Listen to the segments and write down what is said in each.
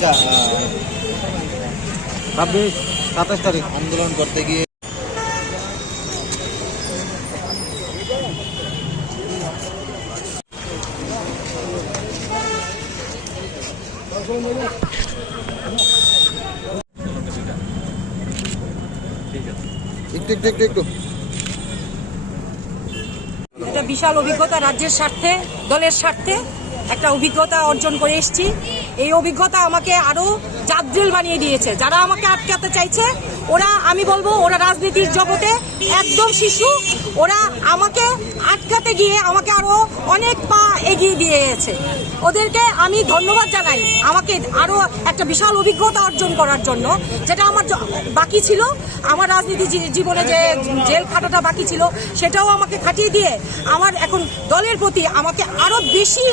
আচ্ছা 27 তারিখ আন্দোলন করতে গিয়ে একটু এটা বিশাল অভিজ্ঞতা, রাজ্যের স্বার্থে, দলের স্বার্থে একটা অভিজ্ঞতা অর্জন করে এসেছি। এই অভিজ্ঞতা আমাকে আরো জাদ্রেল বানিয়ে দিয়েছে। যারা আমাকে আটকাতে চাইছে আমি বলবো ওরা রাজনীতির জগতে একদম শিশু। ওরা আমাকে আটকাতে গিয়ে আমাকে আরো অনেক পা এগিয়ে দিয়েছে। ওদেরকে আমি ধন্যবাদ জানাই আমাকে আরো একটা বিশাল অভিজ্ঞতা অর্জন করার জন্য, যেটা আমার বাকি ছিল। আমার রাজনীতি জীবনে যে জেল খাটাটা বাকি ছিল সেটাও আমাকে খাটিয়ে দিয়ে আমার এখন দলের প্রতি আমাকে আরো বেশি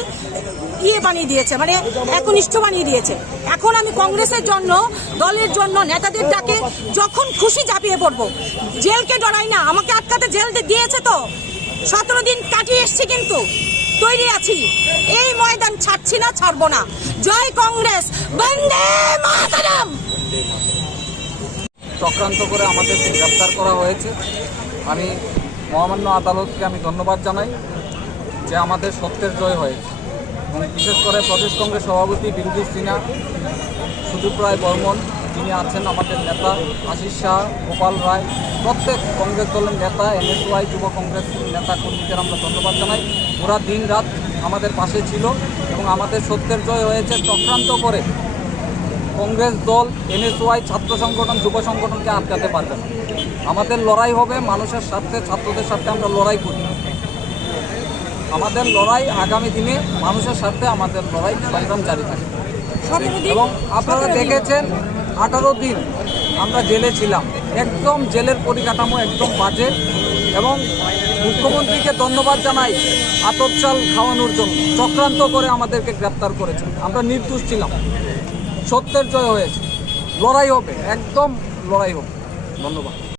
বানিয়ে দিয়েছে, মানে একনিষ্ঠ বানিয়ে দিয়েছে। এখন আমি কংগ্রেসের জন্য, দলের জন্য, নেতাদের ডাকে যখন খুশি ঝাঁপিয়ে পড়বো। জেলকে ডরাই না, আমাকে আটকাতে জেল দিয়েছে তো 17 দিন কাটিয়ে এসছি, কিন্তু তৈরি আছি। এই ময়দান ছাড়ছি না, ছাড়বো না। জয় কংগ্রেস, বন্দে মাতরম। চক্রান্ত করে আমাদেরকে গ্রেপ্তার করা হয়েছে। আমি মহামান্য আদালতকে ধন্যবাদ জানাই যে আমাদের সত্যের জয় হয়েছে। এবং বিশেষ করে প্রদেশ কংগ্রেস সভাপতি বিরোধী সিনহা, সুদীপ রায় বর্মন, যিনি আছেন আমাদের নেতা আশিস শাহ, গোপাল রায়, প্রত্যেক কংগ্রেস দলের নেতা, NSY যুব কংগ্রেস নেতা কর্মীদের আমরা ধন্যবাদ জানাই। ওরা দিন রাত আমাদের পাশে ছিল এবং আমাদের সত্যের জয় হয়েছে। চক্রান্ত করে কংগ্রেস দল, NSY, ছাত্র সংগঠন, যুব সংগঠনকে আটকাতে পারবে না। আমাদের লড়াই হবে মানুষের স্বার্থে, ছাত্রদের স্বার্থে আমরা লড়াই করি। আমাদের লড়াই আগামী দিনে মানুষের স্বার্থে, আমাদের লড়াই সংগ্রাম জারি থাকে। এবং আপনারা দেখেছেন 18 দিন আমরা জেলে ছিলাম, একদম জেলের পরিকাঠামো একদম বাজে। এবং মুখ্যমন্ত্রীকে ধন্যবাদ জানাই আতপ চাল খাওয়ানোর জন্য। চক্রান্ত করে আমাদেরকে গ্রেপ্তার করেছেন, আমরা নির্দোষ ছিলাম। সত্যের জয় হয়েছে, লড়াই হবে, একদম লড়াই হবে। ধন্যবাদ।